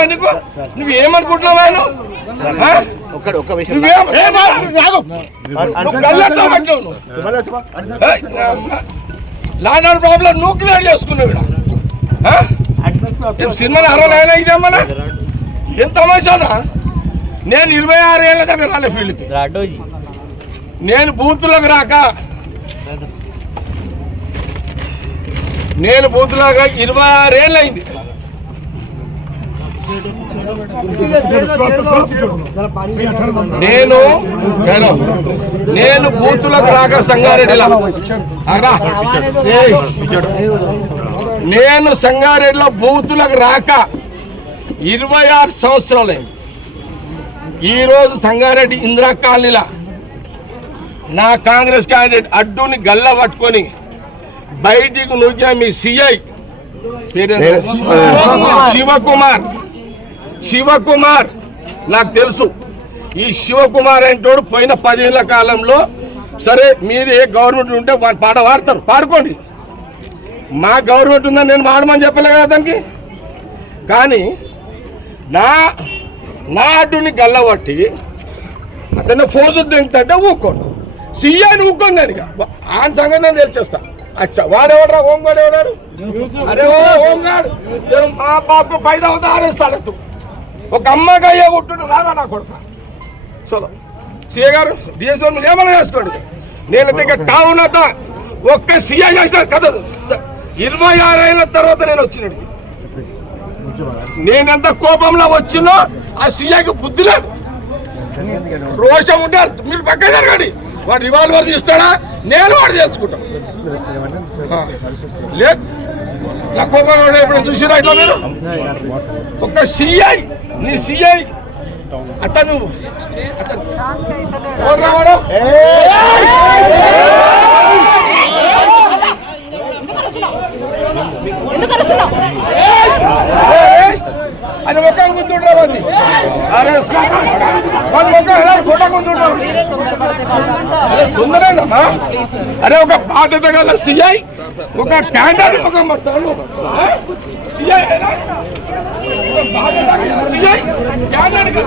అర్థమా నీకు? నువ్వేమనుకుంటున్నావా? Land problem నువ్వు clear చేసుకున్నావు. సినిమా అరవైనా ఇదేమన్నా ఏం తమాషానా? నేను 26 ఏళ్ళ దగ్గర రాలే ఫీల్డ్కి. నేను బూతులకు రాక 26 ఏళ్ళు అయింది. నేను బూతులకు రాక సంగారెడ్డిలో బూతులకు రాక 26 సంవత్సరాలైంది. ఈరోజు సంగారెడ్డి ఇందిరా కాలనీలా నా కాంగ్రెస్ క్యాండిడేట్ అడ్డుని గల్ల పట్టుకొని బయటికి నూకిన మీ సిఐ శివకుమార్ నాకు తెలుసు. ఈ శివకుమార్ అంటోడు పోయిన 10 ఏళ్ల కాలంలో సరే మీరు ఏ గవర్నమెంట్ ఉంటే పాట పాడతారు, పాడుకోండి. మా గవర్నమెంట్ ఉందని నేను పాడమని చెప్పలే కదా దానికి. కానీ నా అడ్డుని గల్లబట్టి అతన్ని ఫోజులు దింగుతుంటే ఊక్కోండి, సీఐని ఊక్కోండి. నేను ఆయన సంగతి నేను తెలిచేస్తా. అచ్చా వాడెవడరా హోంగాడు ఎవడారు? అరే హోంగాడు మా బాబు 5 అవతారేస్తాడు. ఒక అమ్మగా అయ్యే కొట్టు రాదా నా కొడుకు. చలో సీఏ గారు డిఎస్ఓ ఏమైనా చేసుకోండి. నేను దగ్గర టౌన్ అంతా ఒక్క సీఐ చేసిన కదా. 26 ఏళ్ళ తర్వాత నేను వచ్చినాడు. నేనెంత కోపంలో వచ్చినో ఆ సీఐకి బుద్ధి లేదు, రోషం ఉంటే మీరు పక్క జరగండి. వాడు రివాల్వర్ తీస్తాడా, నేను వాడు తెలుసుకుంటాను. లేదు నా కోపం ఇప్పుడు చూసిరా ఇట్లా మీరు. ఒక సిఐ నీ సిఐ అతను రావాడు అని ఒక గుంతుండరాది. అరే ఫోటో గుంతుంటారు సుందరేనమ్మా. అరే ఒక బాధ్యత గల సిఐ ఒక క్యాండిడేట్ ఒక మొత్తాలు సిఐ బాధ్యత సిఐ క్యాండిడేట్